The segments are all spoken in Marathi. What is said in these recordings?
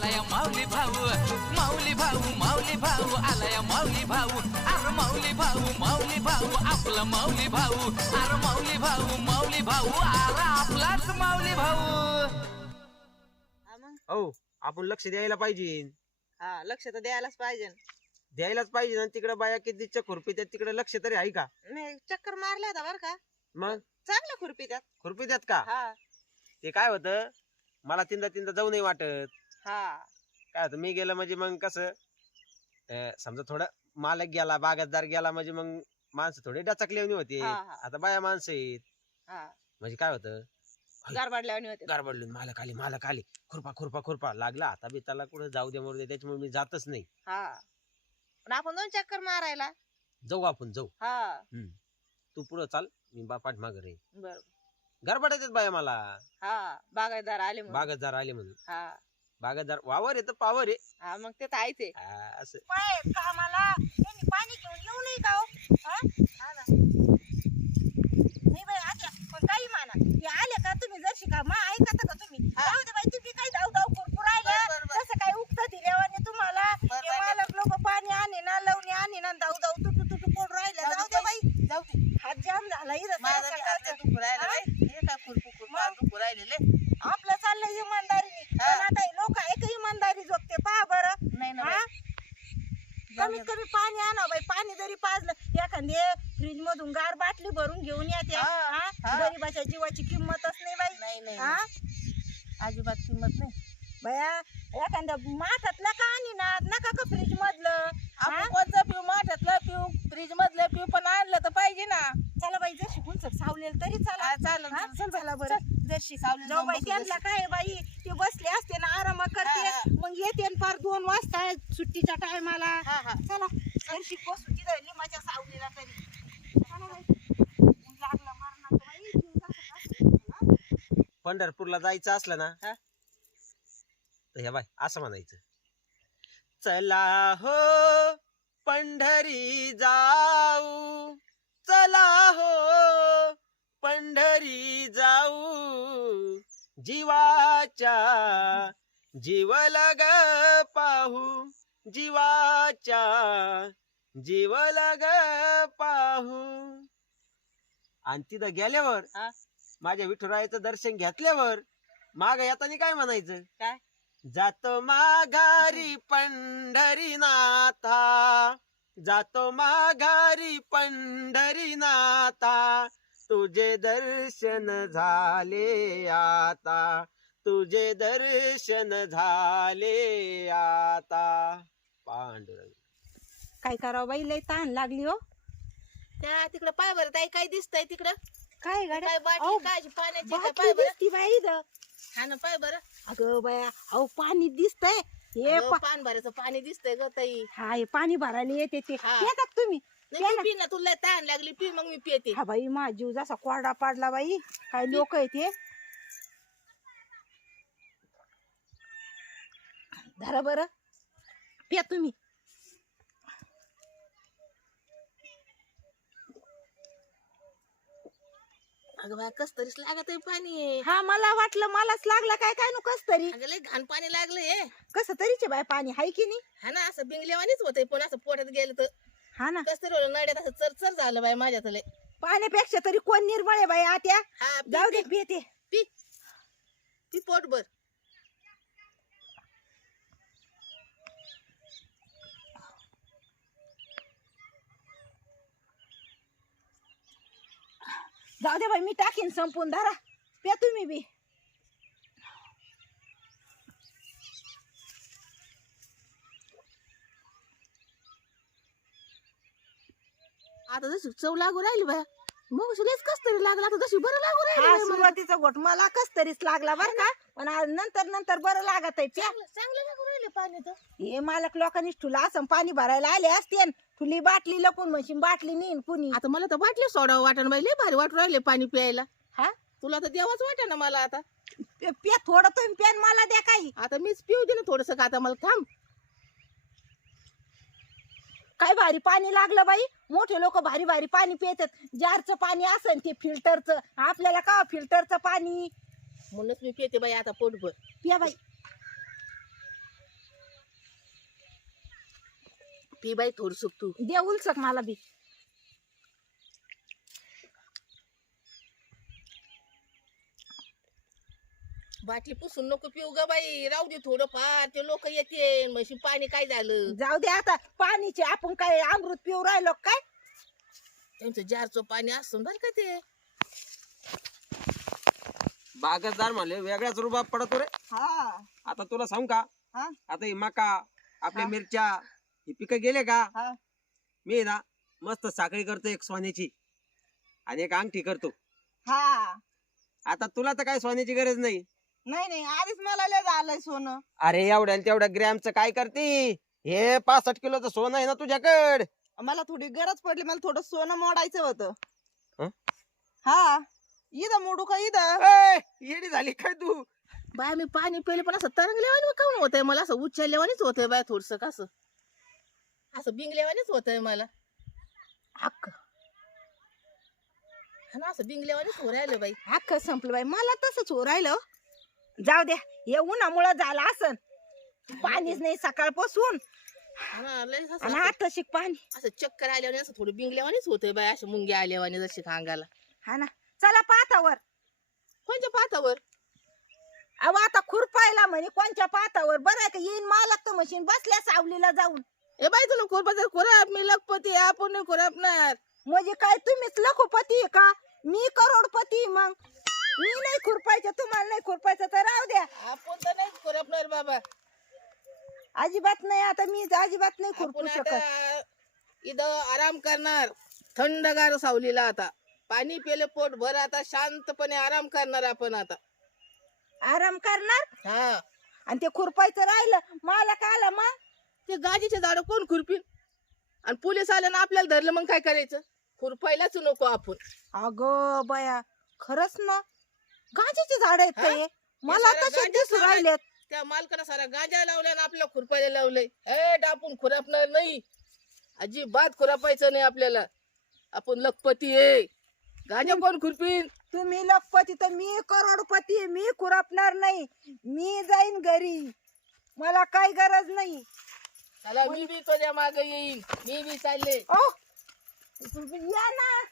आलाय माऊली भाऊ माऊली भाऊ माऊली भाऊ आलाय माऊली भाऊ अरे माऊली भाऊ आपला माऊली भाऊ अरे माऊली भाऊ अरे आपलाच माऊली भाऊ. हो आपण लक्ष द्यायला पाहिजे. हा लक्ष तर द्यायलाच पाहिजे. द्यायलाच पाहिजे ना. तिकडे बाया किती खुरपी त्यात तिकडे लक्ष तरी आहे का? नाही चक्कर मारला होता बर का. मग चांगलं खुरपी त्यात. खुरपी त्यात का? हा ते काय होतं मला तीनदा जाऊ नाही वाटत. हा काय होतं मी गेलं म्हणजे मग कसं समजा थोडं मालक गेला बागायतदार गेला म्हणजे मग माणसं थोडी डचकलेवणी होते. हा, हा. आता बाया माणसं आहेत हा म्हणजे काय होतं गारबाडल्यावानी होते. गारबडलून मालक आली खुरपा लागला आता बिताला कुठं जाऊ दे मरू दे त्याच्यामुळे मी जातच नाही. हा पण आपण 2 चक्कर मारायला जाऊ आपण जाऊ. हा तू पुढं चाल मी पाठ मागे रे. बर गडबड येतात बाया मला. हा बागायतदार आले म्हणून. बागायतदार आले म्हणून. हा बागायतदार वावर येत पावर आहे. हा मग ते तर आहेच आहे. असं कामाला यांनी पाणी घेऊन येऊ नाही का हो? हा ना. नाही बाई आता पण काही म्हणा हे आले का तुम्ही जर शिका मा ऐकता का तुम्ही? जाऊ दे बाई तुम्ही काही धाव करपू राहिलं तसं काही उगत दिल्यावाने तुम्हाला हे मालक लोक पाणी आणे ना लवणी आणे ना धाव तुटू पोट राहिलं. जाऊ दे बाई जाऊ दे. हात जाम झाला इथं आपलं चाललंय इमानदारीने. पण आता लोक एक इमानदारी जोगते पहा बरं. नाही ना हा? कमीत कमी पाणी आणा बाई. पाणी जरी पाजलं एखादे फ्रीज मधून गार बाटली भरून घेऊन येते. हा? गरीबाच्या जीवाची किंमतच नाही बाई. हा अजिबात किंमत नाही बया एखाद्या माठातलं का आणि ना नका का फ्रीज मधलं. आपण कोणतं पिऊ माठातलं पिऊ फ्रीज मधलं पिऊ पण आणलं तर पाहिजे ना. चला बाई जर शिकून सावलेल तरी चला. चालेल हा? चल चला बरं जरशी जाऊ बाई त्यांना काय बाई ते बसले असते ना आराम करते मग येते फार 2 वाजता सुट्टीच्या टायमाला. चला जरशी बसू तिथं लिंबाच्या सावलीला तरी. चला बाई. लागला मरणाचं बाई जीव कसं कसं. पंढरपूरला जायचं असलं ना तर हे बाय असं म्हणायचं चला हो पंढरी जाऊ चला हो पंढरी जाऊ जीवाच्या जीवलग पाहू जीवाच्या जीवलग पाहू. आणि तिथं गेल्यावर माझ्या विठुरायाचं दर्शन घेतल्यावर माग येताना काय म्हणायचं? काय? जातो माघारी पंढरीनाथा जातो माघारी पंढरीनाथा तुझे दर्शन झाले आता तुझे दर्शन झाले आता. पांडुरंग काय करावं बाई लय ताण लागली हो. त्या तिकडे पाय बरं ताई काय दिसतंय तिकडं? काय गाड्या काय बाटली काय पाण्याची काय बाटली पाय बरं? दिसती बाई इथं. हा ना पाय बरं. अगं बाया अहो पाणी दिसतंय हे अगं, पान भरायचं पाणी दिसतंय ग ताई. हा हे पाणी भरायला येते ते हा. येतात तुम्ही. नाही तू पी ना तुला ताण लागली पी मग मी पिते. हा बाई माझा जीव जसा कोरडा पाडला बाई. काय लोक आहेत हे. धरा बरं प्या तुम्ही. अगं बाय कस तरीच लागत आहे पाणी. हा मला वाटलं मलाच लागला काय काय नु कस तरी. अगं लय घाण पाणी लागलंय. कसं तरीचे बाय पाणी हाय की नाही. हा ना असं बिंगल्यावानीच होतंय पण असं पोटात गेलं तर हा ना कस तरी नड्यात असं चरचर झालं बाय माझ्या तले. पाण्यापेक्षा तरी कोण निर्मळ आहे बाई आत्या. हा जाऊ दे पिते. पी पी पोटभर. जाऊ दे बाई मी टाकीन संपून. धरा प्या तुम्ही बी. आता जशी चव लागू राहिली बाय मग सुलेच कस तरी लागला आता जशी बरं लागू हा राहिली सुरुवातीचा घोट मला कस तरीच लागला बर का. पण आज नंतर बरं लागत आहे. प्या. चांगलं लागू राहिले पाणी तर. हे मालक लोकांनी ठुला असं पाणी भरायला आले असते ठुली बाटली लपून म्हणशील बाटली नेईन कुणी. आता मला तर बाटली सोडावं वाटण बाई लय भारी वाटू राहिले पाणी प्यायला. हा तुला तर देवाच वाटण मला आता. प्या थोडं तुम्ही प्यान मला द्या काही. आता मीच पिऊ दे ना थोडस का आता मला थांब. काय भारी पाणी लागलं बाई. मोठे लोक भारी भारी पाणी पितात. जारचं पाणी असन ते फिल्टरचं. आपल्याला का फिल्टरचं पाणी. म्हणूनच मी पिते बाई आता पोटभर. पिया बाई. पी बाई थोडस तू. दे उलसक मला बी. बाटली पुसून नको पिऊ ग बाई, राहू दे थोडं फार, ते लोक येते म्हशी पाणी काय झालं. जाऊ दे आता, पाणीचे आपण काय अमृत पिऊ राहिलो काय? त्यांचं जारचं पाणी असतं बरं का ते. बागायतदार म्हणले वेगळाच रुबाब पडतो रे. हा आता तुला सांगू का, हा? आता ही मका, आपल्या हा. मिरच्या, ही पिकं गेले का, हा. मी ना मस्त साखळी करतो एक सोन्याची आणि एक अंगठी करतो. हा आता तुला तर काय सोन्याची गरज नाही. नाही नाही, आधीच मला लय झालंय सोनं. अरे एवढ्या आणि तेवढ्या ग्रॅमचं काय करते, हे 65 किलोचं सोनं आहे ना तुझ्याकड. मला थोडी गरज पडली, मला थोडं सोनं मोडायचं होतं. हं? हा इथं मोडू का इथं? ए, येडी झाली काय तू. बाय मी पाणी पिले पण असं तरंगल्यावानी काऊन होतंय मला, असं उच्चारल्यावानीच होतंय बाय थोडस कसं असं बिंगल्यावानीच होतंय मला. हक्क हा ना, असं बिंगल्यावानीच हो राहिलं बाई. हक्क संपलं बाई, मला तसंच हो राहिलं. जाऊ द्या, हे उन्हामुळं झालं असन. पाणीच नाही सकाळपासून हा ना, लय असं- आणि असं आता शिक पाणी. असं चक्कर आल्यावानी असं थोडं बिंगल्यावानीच होतंय बाय, असं मुंग्या आल्यावानी जशी अंगाला. हा ना, चला पातावर. कोणत्या पातावर? अहो आता खुरपायला म्हणे कोणच्या पातावर. बरं आहे का, येईन मालक तर मशीन बसल्या सावलीला जाऊन. ए बाई तुला खुरपायचं खुराप, मी लखपती आपण नाही खुरापणार. म्हणजे काय तुम्हीच लखोपती आहे का? मी करोडपती. मग मी नाही खुरपायचं, तुम्हाला नाही खुरपायचं तर राहू द्या. आपण तर नाही खुरापणार बाबा. अजिबात नाही, आता मी अजिबात नाही खुरपू आपण शकत. आता इथं आराम करणार थंडगार सावलीला. आता पाणी पेले पोट भर, आता शांतपणे आराम करणार आपण आता. आराम करणार हा, आणि ते खुरपायचं राहिलं, मालक आला मग. ते गाजीचे झाड कोण खुरपीन? आणि पोलीस आले ना आपल्याला धरलं, मग काय करायचं? खुरपायलाच नको आपण. अगं बया, खरंच ना, गांजाचे झाड आहेत हा? काय? मला सारं तसे गांजाचं दिसू झाड आहे. राहिलेत. त्या मालकाला सारा गांजा लावलाय ना आपल्याला खुरपायला लावलंय. हे आपण खुरापणार नाही, अजिबात खुरापायचं नाही आपल्याला. आपण लखपती आहे. गांजा कोण खुरपीन? तुम्ही लखपती तर मी करोडपती आहे. मी खुरपणार नाही, मी जाईन घरी, मला काही गरज नाही. चला मी बी तुझ्या मागे येईन, मी बी चालले. ओ या ना,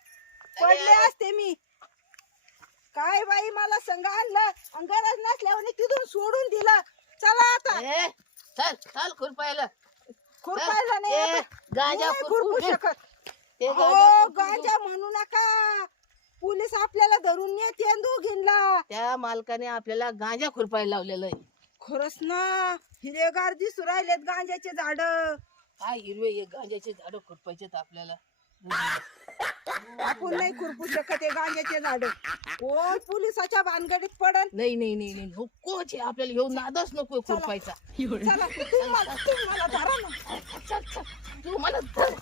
पडले असते मी. काय बाई, मला संग आणलं आणि गरज नसल्यावर तिथून सोडून दिलं. चला आता ए, चल चल खुरपायला. खुरपायला नाही ए, आता. गांजा नाही खुरपू खुरपू. शकत. ते हो, गांजा खुरपू. गांजा म्हणू नका, पोलीस आपल्याला धरून नेते दोघींना. त्या मालकाने आपल्याला गांजा खुरपायला लावलेलं आहे. खरंच ना, हिरेगार दिसू राहिलेत गांजाचे झाड. काय हिरवे हे गांजाचे झाड खुरपायचे आपल्याला. आपण नाही खुरपू शकत हे गांजाचे झाड. कोण पोलिसाच्या भानगडीत पडल. नाही नाही नाही नाही, नकोच हे आपल्याला घेऊन नादच नको खुरपायचा. चला तुम्ही मला धरा ना. चल चल, तू मला धर.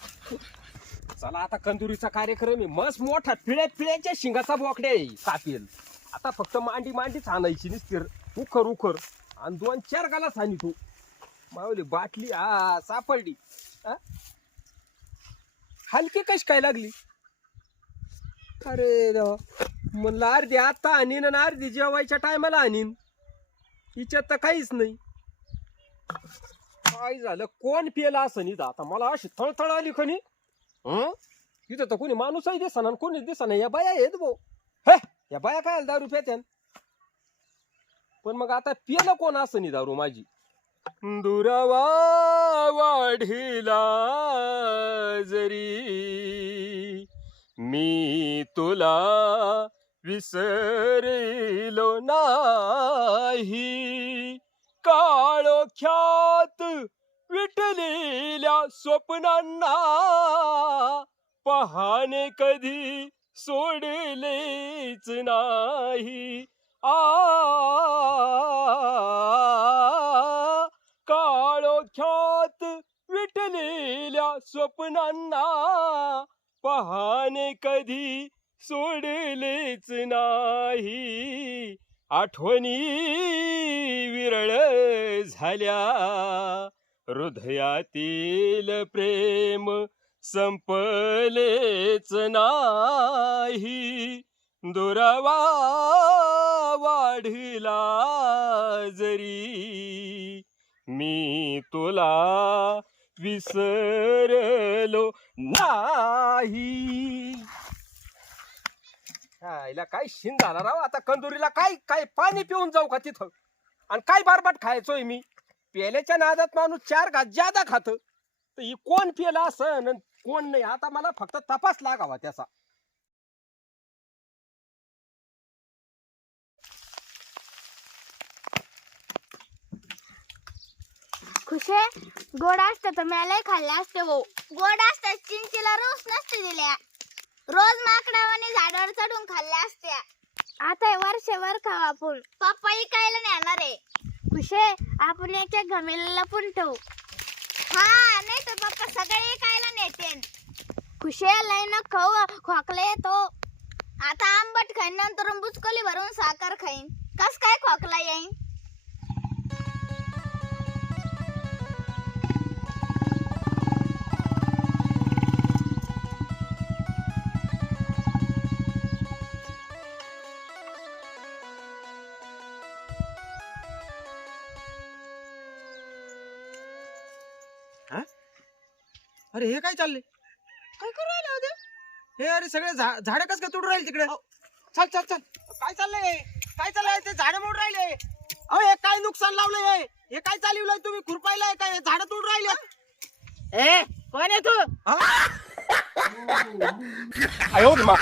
चला आता कंदुरीचा कार्यक्रम आहे, मस्त मोठा पिळ्याच्या शिंगाचा बोकडे कापेल. आता फक्त मांडी मांडीच आणायची निस्तिर, उखर उखर, आणि 2-4 गालाच हानी तू. मावली बाटली हा सापडली. हा? हलकी कशी काय लागली? अरे देवा, म्हणलं अर्धी आता आणीन आणि अर्धी जेवायच्या टायमाला आणीन. हिच्यात तर काहीच नाही. काय झालं, कोण पियला असं इथं? आता मला अशी थळथळ आली खनी. इथं तर कोणी माणूसही दिसना, कोणी दिसना. या बाया आहेत भाऊ. हे या बाया काय दारू प्यात्यान? पण मग आता पियला कोण असं नाही दारू माझी? दुरावा वाढीला जरी मी तुला विसरलो नाही, काळोख्यात विटलेल्या स्वप्नांना पहाणे कधी सोडलेच नाही. काळोख्यात विटलेल्या स्वप्नांना पहाणे कधी सोडलेच नाही. आठवणी विरळ झाल्या, हृदयातील प्रेम संपलेच नाही. दुरावा वाढला जरी मी तुला विसरलो नाही. हिला काय शिन झाला राव. आता कंदुरीला काय काय पाणी पिऊन जाऊ का तिथं? आणि काय बारबाट खायचोय मी? पेल्याच्या नादात माणूस 4 घास ज्यादा खात. तर ही कोण पेला असं कोण नाही? आता मला फक्त तपास लागावा त्याचा. खुशे गोड असतं तर मला खाल्ले असते भाऊ. गोड असतात चिंचेला रोज नसते दिल्या. रोज माकडावाने झाडावर चढून खाल्ल्या असत्या. आता वर्षभर खाऊ आपण. पप्पा इकायला नेणार आहे. खुशे आपण याच्या घमेला लपून ठेवू. हा नाही तर पप्पा सगळे इकायला नेते. खुशे लय न खाऊ खोकला येतो. आता आंबट खाईन नंतर बुचकोली भरून साखर खाईन. कस काय खोकला येईन? अरे हे काय चाललंय? काय करू राहिले होते हे? अरे सगळे झाड कस काय तोडून राहिले तिकडे? चल चल चल. काय चाललंय? काय चाललंय? ते झाड मोड राहिले. अहो हे काय नुकसान लावलंय? हे काय चालवलंय तुम्ही? खुरपायलाय काय? झाड तोडून राहिले. ए कोण आहे तू? आयो मा.